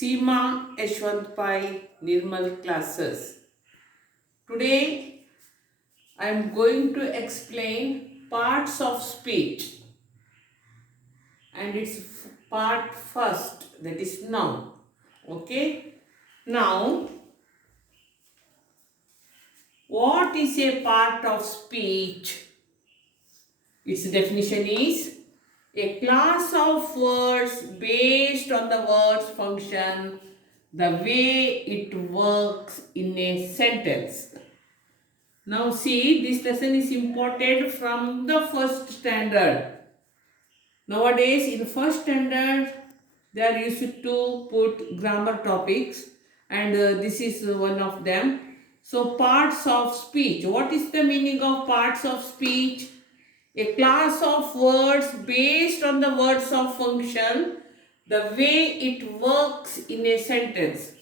Seema Yashwant Pai Nirmal classes. Today I am going to explain parts of speech and its part first, that is noun. Okay. Now, what is a part of speech? Its definition is a class of words based on the word's function, the way it works in a sentence. Now see, this lesson is imported from the first standard. Nowadays in first standard they are used to put grammar topics, and this is one of them. So parts of speech. What is the meaning of parts of speech? A class of words based on the words of function, the way it works in a sentence.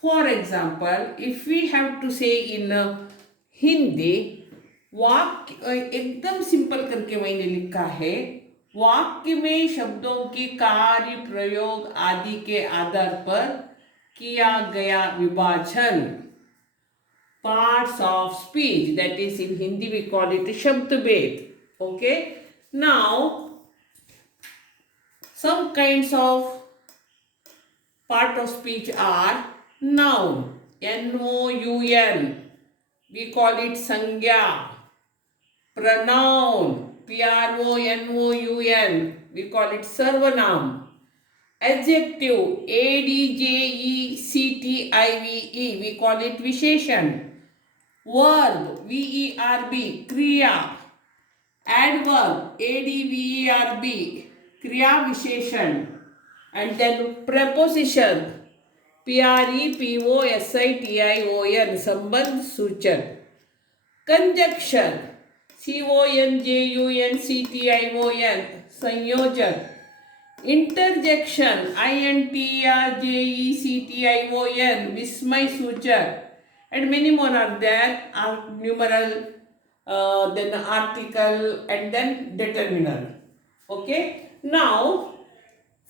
For example, if we have to say in Hindi, वाक्य एकदम simple करके मैंने लिखा है, वाक्य में शब्दों के कार्य प्रयोग आदि के आधार पर किया गया विभाजन, parts of speech, that is in Hindi we call it शब्द भेद. Okay, now some kinds of part of speech are noun, N-O-U-N, we call it संज्ञा. Pronoun, P-R-O-N-O-U-N, we call it सर्वनाम. Adjective, A-D-J-E-C-T-I-V-E, we call it विशेषण. Verb, V-E-R-B, क्रिया. Adverb, A-D-V-E-R-B, क्रिया विशेषण. And then preposition, P-R-E-P-O-S-I-T-I-O-N, संबंध सूचक. Conjunction, C-O-N-J-U-N-C-T-I-O-N, संयोजक. Interjection, I-N-T-R-J-E-C-T-I-O-N, विस्मय सूचक. And many more are there, are numeral, then article, and then determiner. Okay. Now,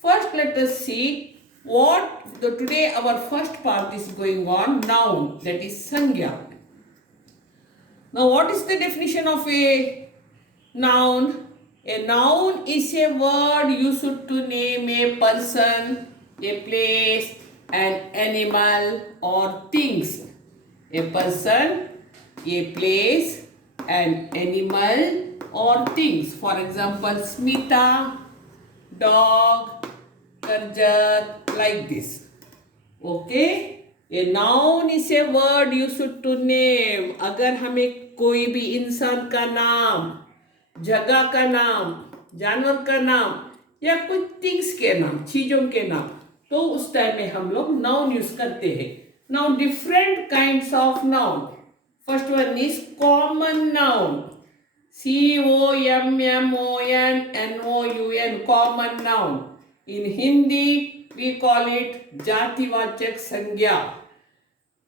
first let us see what today our first part is going on, noun, that is संज्ञा. Now, what is the definition of a noun? A noun is a word used to name a person, a place, an animal or things. A person, a place, an animal or things. For example, Smita, dog, Karjat, like this. Okay. A noun is a word used to name. अगर हमें कोई भी इंसान का नाम, जगह का नाम, जानवर का नाम या कुछ थिंग्स के नाम, चीजों के नाम, तो उस टाइम में हम लोग नाउन यूज करते हैं. Now different kinds of noun. First one is common noun. C-O-M-M-O-N-N-O-U-N, common noun. In Hindi we call it जातिवाचक संज्ञा.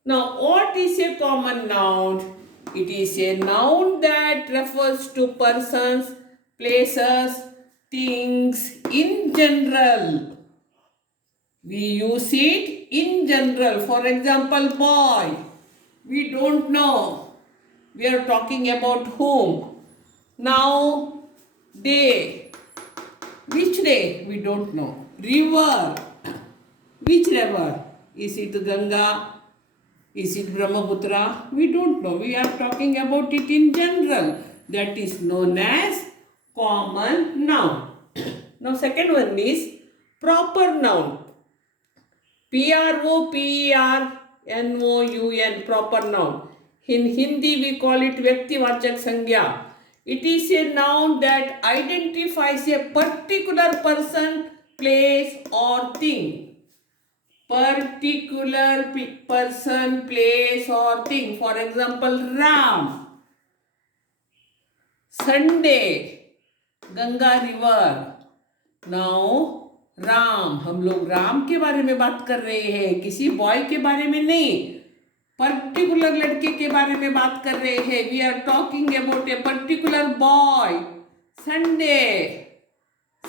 Now, what is a common noun? It is a noun that refers to persons, places, things in general. We use it in general. For example, boy. We don't know. We are talking about whom. Now, day. Which day? We don't know. River. Which river? Is it Ganga? Is it Brahmaputra? We don't know. We are talking about it in general. That is known as common noun. Now, second one is proper noun. P-R-O-P-E-R-N-O-U-N, proper noun. In Hindi, we call it व्यक्तिवाचक संज्ञा. It is a noun that identifies a particular person, place, or thing. Particular person, place, or thing. For example, Ram. Sunday. Ganga river. Now, Ram, हम लोग राम के बारे में बात कर रहे हैं, किसी बॉय के बारे में नहीं, पर्टिकुलर लड़के के बारे में बात कर रहे हैं. We are talking about a particular boy. Sunday.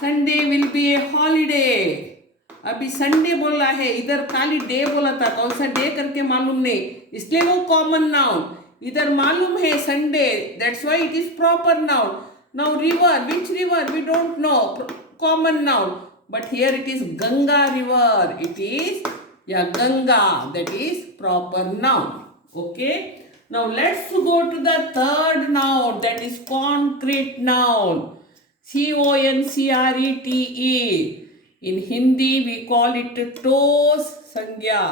Sunday will be a holiday. अभी संडे बोला है, इधर खाली डे बोला था, कौन सा डे करके मालूम नहीं, इसलिए वो कॉमन नाउन. इधर मालूम है Sunday, that's why it is proper noun. Now river, which river we don't know, common noun, but here it is Ganga river. It is, yeah, Ganga, that is proper noun. Okay. Now let's go to the third noun, that is concrete noun. Concrete. In Hindi we call it ठोस संज्ञा.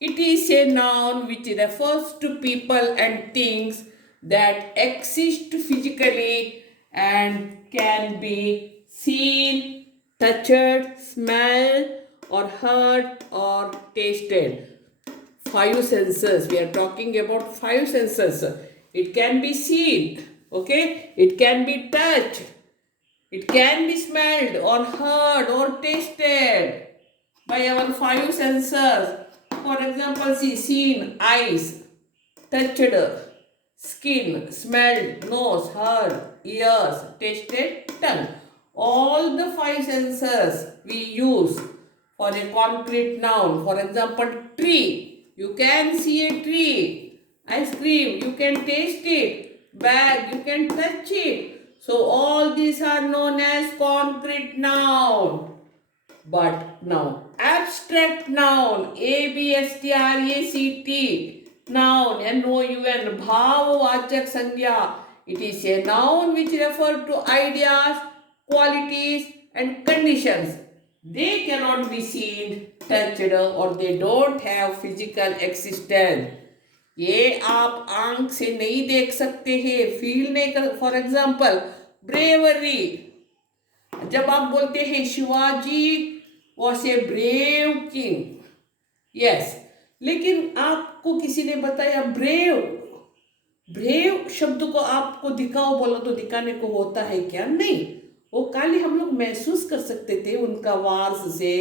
It is a noun which refers to people and things that exist physically and can be seen, touched, smelled, or heard, or tasted. Five senses. We are talking about five senses. It can be seen, okay? It can be touched. It can be smelled, or heard, or tasted by our five senses. For example, see, seen, eyes, touched, skin, smelled, nose, heard, ears, tasted, tongue. All the five senses we use for a concrete noun. For example, tree. You can see a tree. Ice cream, you can taste it. Bag, you can touch it. So all these are known as concrete noun. But now, abstract noun, abstract, noun, noun, भाववाचक संज्ञा. It is a noun which refers to ideas, qualities, and conditions. They cannot be seen, touched, or they don't have physical existence. ये आप आंख से नहीं देख सकते हैं, feel नहीं कर. For example, bravery. जब आप बोलते हैं Shivaji was a brave king, yes, लेकिन आपको किसी ने बताया ब्रेव शब्द को आपको दिखाओ बोलो तो दिखाने को होता है क्या? नहीं. वो खाली हम लोग महसूस कर सकते थे उनका वार्स से,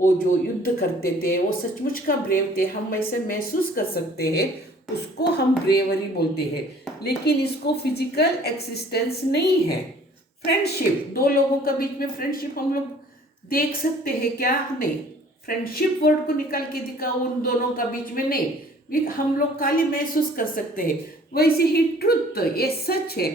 वो जो युद्ध करते थे वो सचमुच का ब्रेव थे, हम ऐसे महसूस कर सकते हैं, उसको हम ब्रेवरी बोलते हैं. लेकिन इसको फिजिकल एक्सिस्टेंस नहीं है. फ्रेंडशिप, दो लोगों के बीच में फ्रेंडशिप हम लोग देख सकते हैं क्या? नहीं. फ्रेंडशिप वर्ड को निकाल के दिखाओ उन दोनों का बीच में नहीं, हम लोग खाली महसूस कर सकते हैं. वैसे ही ट्रुथ, ये सच है,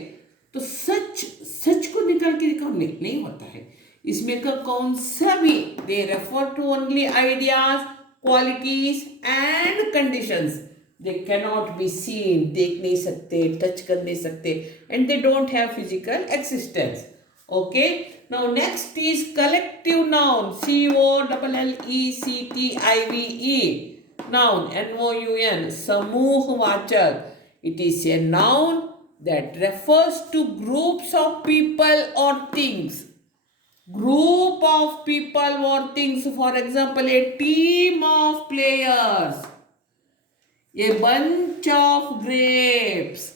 तो सच को निकाल के दिखाओ, नहीं होता है. इसमें का कौन सा भी, they refer to only ideas, qualities and conditions. They cannot be seen, देख नहीं सकते, टच कर नहीं सकते, and they don't have physical existence. Okay, now next is collective noun, COLLECTIVE, noun, NOUN, समूहवाचक. It is a noun that refers to groups of people or things. Group of people or things, for example, a team of players, a bunch of grapes,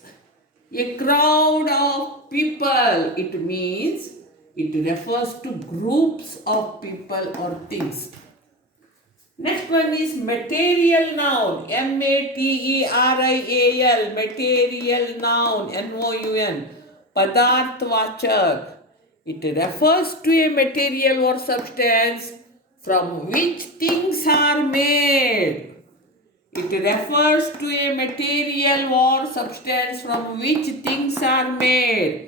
a crowd of people. It means it refers to groups of people or things. Next one is material noun, MATERIAL, material noun, NOUN, padarthvachak. It refers to a material or substance from which things are made. It refers to a material or substance from which things are made.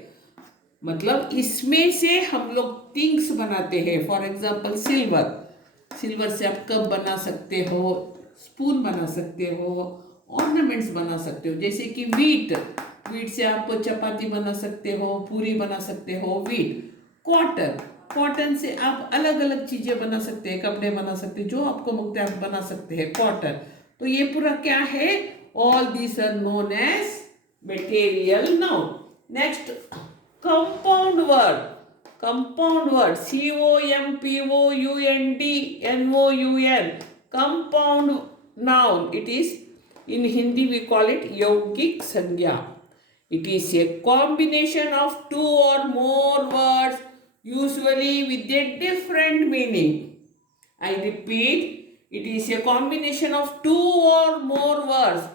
मतलब इसमें से हम लोग things बनाते हैं. For example, silver से आप cup बना सकते हो, स्पून बना सकते हो, ऑर्नामेंट्स बना सकते हो. जैसे कि वीट से आप चपाती बना सकते हो, पूरी बना सकते हो. वीट. कॉटन से आप अलग अलग चीजें बना सकते हैं, कपड़े बना सकते हैं, जो आपको मुख्य आप बना सकते हैं. कॉटन. तो ये पूरा क्या है? All these are known as material noun. Next, compound word, COMPOUND compound noun. It is, in Hindi we call it यौगिक संज्ञा. It is a combination of two or more words, usually with a different meaning. I repeat, it is a combination of two or more words,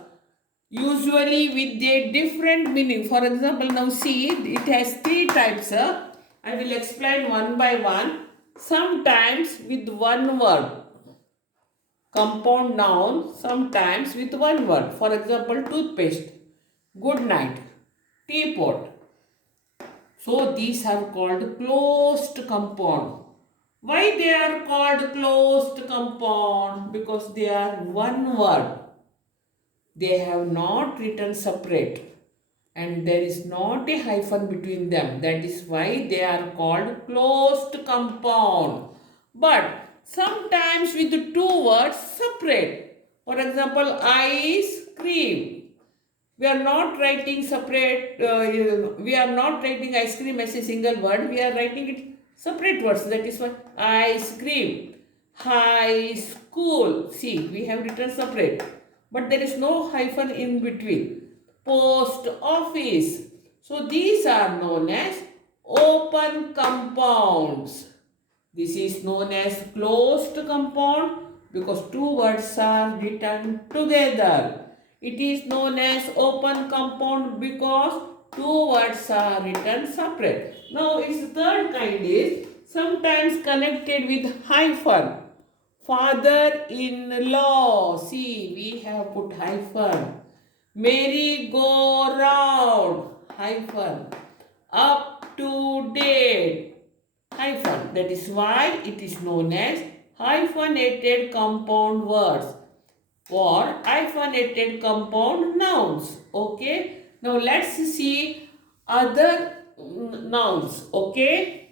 usually with a different meaning. For example, now see, it has three types. I will explain one by one. sometimes with one word. Compound noun, sometimes with one word. For example, toothpaste, good night, teapot. So these are called closed compound. Why they are called closed compound? Because they are one word. They have not written separate and there is not a hyphen between them. That is why they are called closed compound. But sometimes with the two words separate. For example, ice cream. We are not writing separate, we are not writing ice cream as a single word. We are writing it separate words. That is why ice cream. High school. See, we have written separate. But there is no hyphen in between. Post office. So these are known as open compounds. This is known as closed compound because two words are written together. It is known as open compound because two words are written separate. Now its third kind is sometimes connected with hyphen. Father-in-law. See, we have put hyphen. Merry-go-round. Hyphen. Up to date. Hyphen. That is why it is known as hyphenated compound words or hyphenated compound nouns. Okay. Now let's see other nouns. Okay.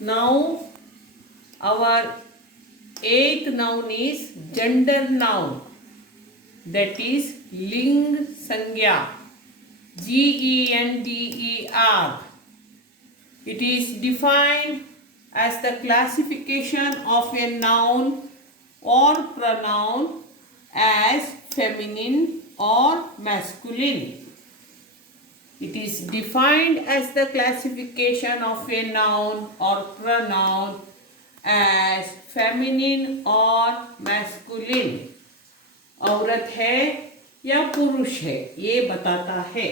Now our eighth noun is gender noun. That is ling sangya. Gender. It is defined as the classification of a noun or pronoun as feminine or masculine. It is defined as the classification of a noun or pronoun as feminine or masculine. औरत है या पुरुष है ये बताता है.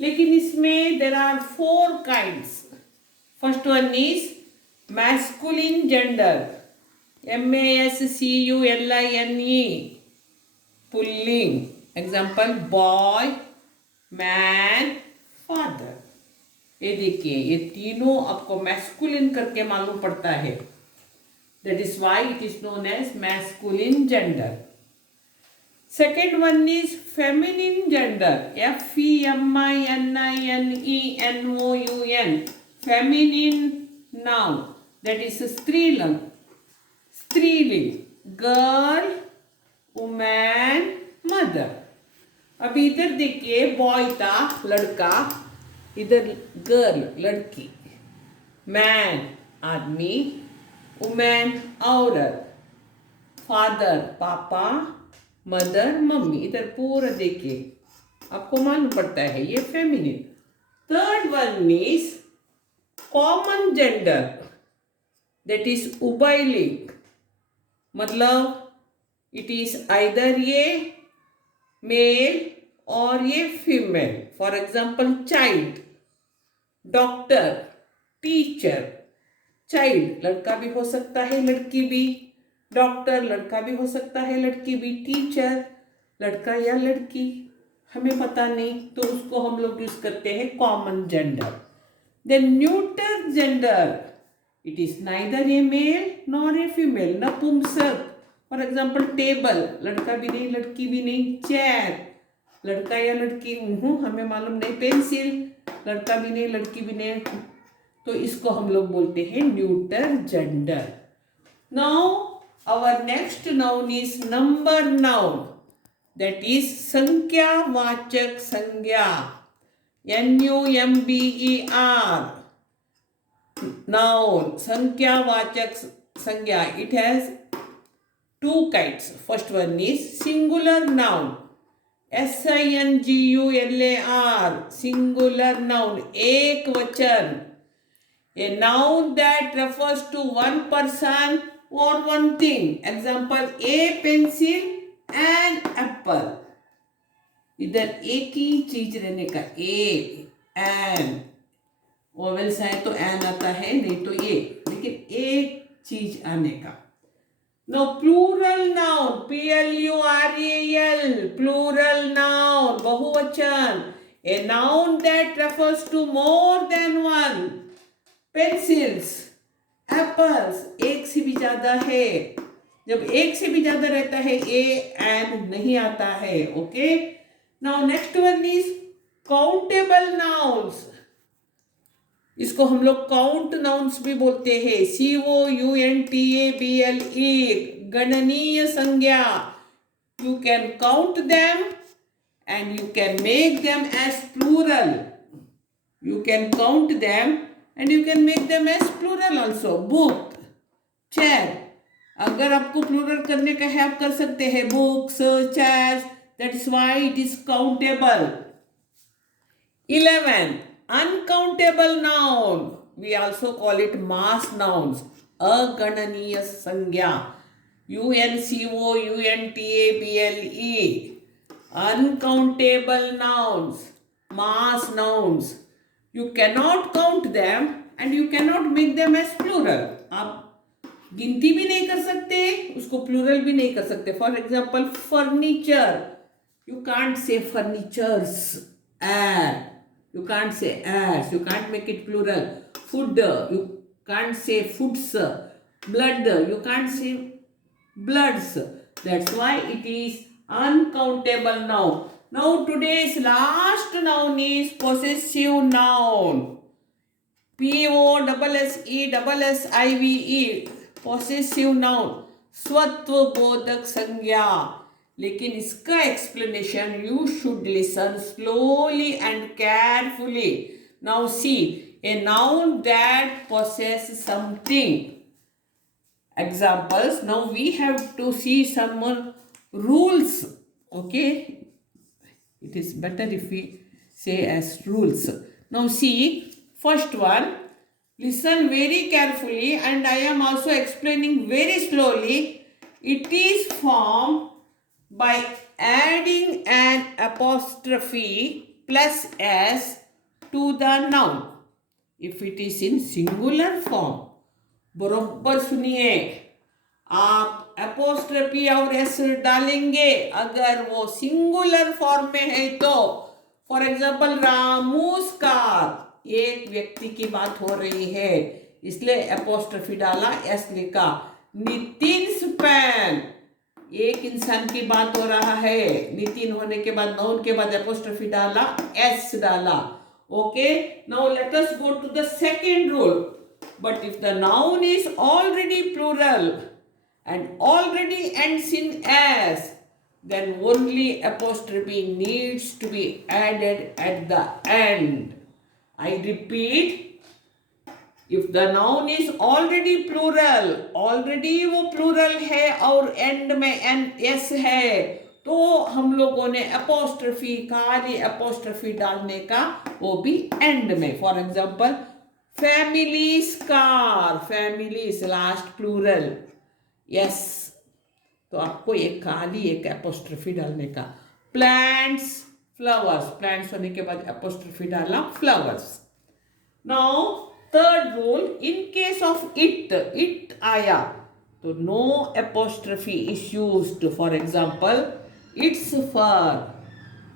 लेकिन इसमें there are four kinds. First one is masculine gender. MASCULINE. Pulling. Example boy, man, father. ये देखिए ये तीनों आपको masculine करके मालूम पड़ता है. That is why it is known as masculine gender. Second one is feminine gender. FEMININENOUN. Feminine noun. That is striling. Striling. Girl, woman, mother. अभी इधर देखिए बॉय था लड़का, इधर गर्ल लड़की, मैन आदमी, वुमेन औरत, फादर पापा, मदर मम्मी. इधर पूरा देखिए आपको मालूम पड़ता है ये feminine. Third one is common gender. That is उबाइलिंग. मतलब इट इज आइदर ये मेल और ये female. For example child, doctor, teacher. Child लड़का भी हो सकता है लड़की भी, डॉक्टर लड़का भी हो सकता है लड़की भी, टीचर लड़का या लड़की हमें पता नहीं तो उसको हम लोग यूज करते हैं common gender. Then neuter gender. It is neither a male nor a female. नपुंसक. फॉर एग्जाम्पल टेबल लड़का भी नहीं लड़की भी नहीं, चेयर लड़का या लड़की हमें मालूम नहीं, पेंसिल लड़का भी नहीं लड़की भी नहीं, तो इसको हम लोग बोलते हैं neuter gender. Now our next noun is number noun. That is संख्यावाचक संज्ञा. NUMBER. Noun संख्यावाचक संज्ञा. It has two kinds. First one is singular noun. SINGULAR. Singular noun. एक वचन. A noun that refers to one person or one thing. Example, a pencil and apple. इधर एक ही चीज रहने का, a and vowels है तो एन आता है, नहीं तो ए, लेकिन एक चीज आने का. Now plural noun, plural, plural noun, बहुवचन, a noun that refers to more than one. Pencils, apples, एक से भी ज्यादा है. जब एक से भी ज्यादा रहता है ए एन नहीं आता है. Okay. Now next one is countable nouns. इसको हम लोग काउंट नाउन्स भी बोलते हैं. COUNTABLE, गणनीय संज्ञा. You can count them and you can make them as plural. You can count them and you can make them as plural also. Book, chair, अगर आपको प्लूरल करने का है आप कर सकते हैं. Books, chairs, that is why it is countable. 11, uncountable noun. We also call it mass nouns. अगणनीय संज्ञा. UNCOUNTABLE. Uncountable nouns, mass nouns. You cannot count them and you cannot make them as plural. आप गिनती भी नहीं कर सकते, उसको plural भी नहीं कर सकते. For example furniture, you can't say furnitures. You can't say as, you can't make it plural. Food, you can't say foods. Blood, you can't say bloods. That's why it is uncountable noun. Now today's last noun is possessive noun. POSSESSIVE, possessive noun, स्वत्व बोधक संज्ञा. लेकिन इसका explanation you should listen slowly and carefully. Now see, a noun that possess something. Examples. Now we have to see some rules. Okay, it is better if we say as rules. Now see, first one, listen very carefully and I am also explaining very slowly. It is formed by adding an apostrophe plus s to the noun if it is in singular form. बरोबर सुनिए, आप apostrophe और s डालेंगे अगर वो singular form में है तो. फॉर एग्जाम्पल रामूस कार, एक व्यक्ति की बात हो रही है इसलिए apostrophe डाला, s लिखा. नितिन पेन, एक इंसान की बात हो रहा है, नितिन होने के बाद नाउन के बाद एपोस्ट्रोफी डाला, एस डाला. Okay. Now let us go to the second rule. But if the noun is already plural and already ends in S, then only apostrophe needs to be added at the end. I repeat, if the noun is already plural, already वो plural है और end में s है, तो हम लोगों ने apostrophe, खाली apostrophe डालने का, वो भी end में. For example, families car, families last plural, yes, तो आपको एक खाली एक apostrophe डालने का. plants, flowers, plants होने के बाद apostrophe डाला, flowers. Now third rule, in case of it आया तो no apostrophe is used. For example, its fur,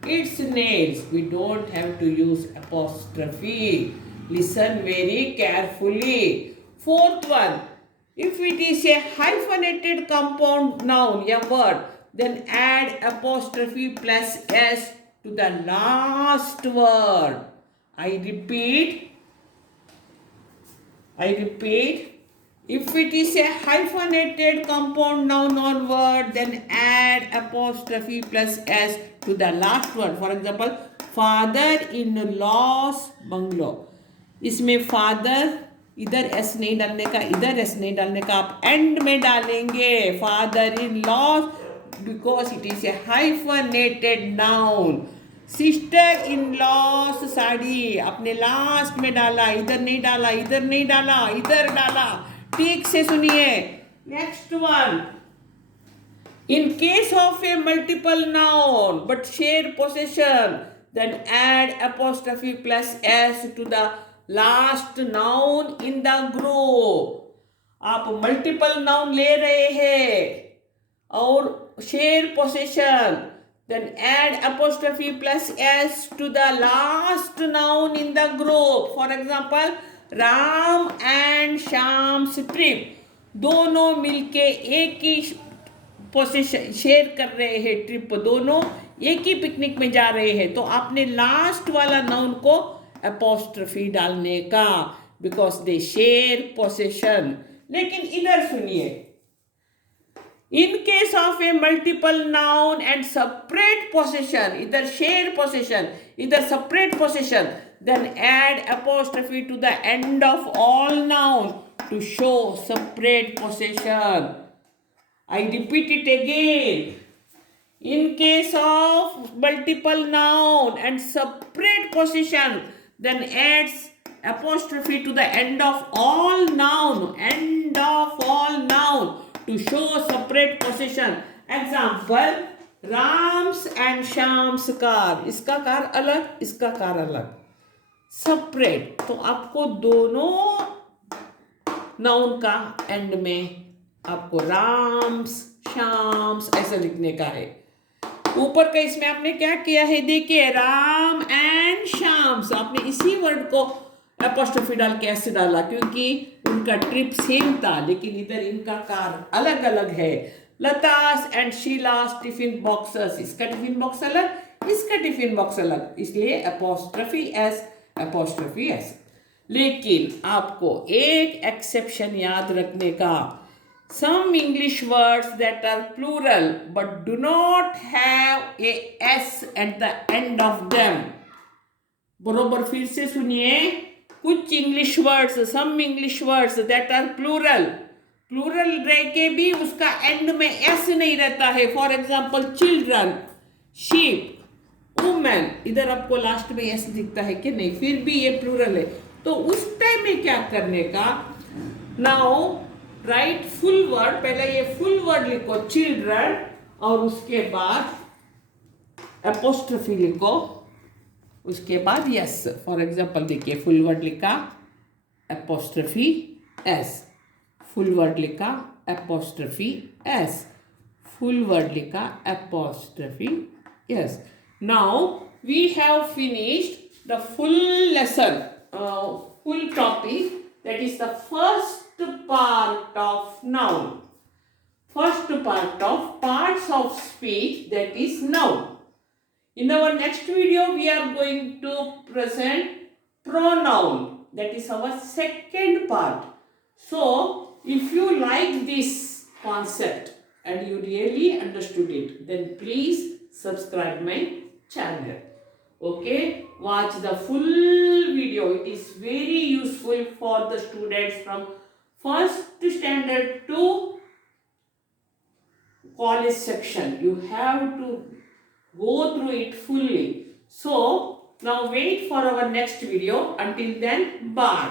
its nails, we don't have to use apostrophe. Listen very carefully. Fourth one, if it is a hyphenated compound noun, a word, then add apostrophe plus s to the last word. I repeat, if it is a hyphenated compound noun or word, then add apostrophe plus s to the last word. For example, father-in-law's bungalow. इसमें father इधर s नहीं डालने का, इधर s नहीं डालने का, आप end में डालेंगे father-in-law because it is a hyphenated noun. Sister in loss sari आपने लास्ट में डाला, इधर नहीं डाला, इधर नहीं डाला, इधर डाला. ठीक से सुनिए. Next one, in case of A multiple noun but share possession, then add apostrophe plus s to the last noun in the group. आप multiple noun ले रहे हैं और share possession, then add apostrophe plus s to the last noun in the group. For example, Ram and Sham's trip. दोनों मिलके एक ही possession share कर रहे हैं, ट्रिप, दोनों एक ही पिकनिक में जा रहे हैं, तो आपने लास्ट वाला नाउन को अपोस्ट्रोफी डालने का, बिकॉज दे शेयर पोसेशन. लेकिन इधर सुनिए, in case of A multiple noun and separate possession, इधर शेयर पोसेशन, इधर separate possession, then add apostrophe to the end of all noun to show separate possession. I repeat it again. In case of multiple noun and separate possession, then adds apostrophe to the end of all noun to show separate possession. Example, Ram's and Sham's car. इसका car अलग, इसका car अलग, separate. तो आपको दोनों noun का and में आपको राम्स, शाम्स ऐसा लिखने का है. ऊपर का इसमें आपने क्या किया है, देखिए, राम एंड शाम्स, आपने इसी वर्ड को एपोस्ट्रोफी डाल के ऐसे डाला क्योंकि उनका ट्रिप सेम था, लेकिन इधर इनका कार अलग अलग है. लतास एंड शीलास टिफिन बॉक्सेस, इसका टिफिन बॉक्स अलग, इसका टिफिन बॉक्स अलग, इसलिए एपोस्ट्रोफी एस, एपोस्ट्रोफी एस. लेकिन आपको एक एक्सेप्शन याद रखने का. Some English words that are plural but do not have a s at the end of them. बरोबर फिर से सुनिए, कुछ English words, some English words that are plural, plural रह के भी उसका एंड में एस नहीं रहता है. For example, children, sheep, women, इधर आपको लास्ट में एस दिखता है कि नहीं, फिर भी ये प्लूरल है. तो उस टाइम में क्या करने का, नाउ राइट फुल वर्ड, पहले ये फुल वर्ड लिखो चिल्ड्रन, और उसके बाद एपोस्ट्रोफी लिखो, उसके बाद यस. फॉर एग्जाम्पल देखिए, फुल वर्ड लिखा एपोस्ट्रोफी एस, फुल वर्ड लिखा एपोस्ट्रोफी एस, फुल वर्ड लिखा apostrophe S. Now we have finished the full lesson, full topic, that is the first part of noun, first part of parts of speech, that is noun. In our next video we are going to present pronoun, that is our second part. So if you like this concept and you really understood it, then please subscribe my channel. Okay, watch the full video. It is very useful for the students from first standard to college section. You have to go through it fully. So now wait for our next video. Until then, bye.